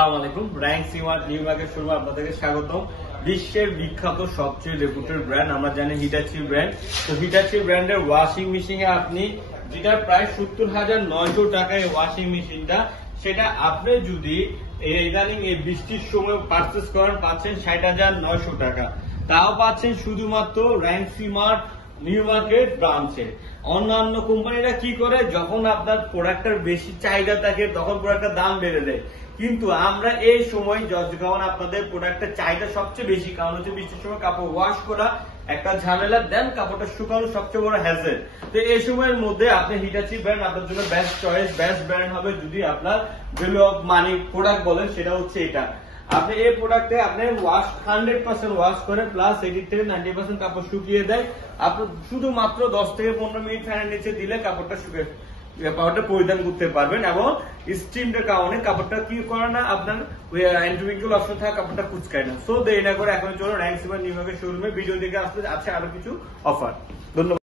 আসসালামু আলাইকুম। Rank সিমার্ট new market শোরুমে আপনাদেরকে স্বাগতম। বিশ্বের বিখ্যাত সবচেয়ে রেপুটেড ব্র্যান্ড আমরা জানি হিটাচি ব্র্যান্ড। তো হিটাচি ব্র্যান্ডের ওয়াশিং মেশিনে আপনি যেটা প্রায় 70,900 টাকায় ওয়াশিং মেশিনটা, সেটা আপনি যদি ইদানিং এই বৃষ্টির সময় পারচেস করেন পাচ্ছেন 60,900 টাকা। তাও পাচ্ছেন শুধুমাত্র র্যাঙ্ক সিমার্ট নিউ মার্কেট ব্রাঞ্চে। অন্যান্য কোম্পানিরা কি করে, যখন আপনার প্রোডাক্টের বেশি চাহিদা থাকে তখন প্রোডাক্টের দাম বেড়ে দেয়, কিন্তু আমরা এই সময় যখন আপনাদের প্রোডাক্টের চাহিদা সবচেয়ে বেশি, কারণ হচ্ছে বৃষ্টির সময় কাপড় ওয়াশ করা একটা ঝামেলা, দেন কাপড়টা শুকানো সবচেয়ে বড় হ্যাজেল। তো এই সময়ের মধ্যে আপনি হিটাচি ব্র্যান্ড আপনার জন্য বেস্ট চয়েস, বেস্ট ব্র্যান্ড হবে। যদি আপনার ভ্যালু অফ মানি প্রোডাক্ট বলেন, সেটা হচ্ছে এটা। আপনি এই প্রোডাক্টে আপনি ওয়াশ 100% ওয়াশ করে প্লাস 80 থেকে 90% কাপড় শুকিয়ে দেয়। আপনি শুধুমাত্র 10 থেকে 15 মিনিট ফ্যানের নিচে দিলে কাপড়টা শুকিয়ে কাপড়টা পরিধান করতে পারবেন, এবং স্টিমটার কারণে কাপড়টা কি করে না, আপনার অ্যান্টিউইঙ্কেল অপশন থাকে, কাপড়টা কুচকায় না। সো দেরি না করে এখন চলো র্যাঙ্ক সিমার্ট নিউ মার্কেট শোরুমে, ভিডিও দেখে আসলে আছে আরো কিছু অফার। ধন্যবাদ।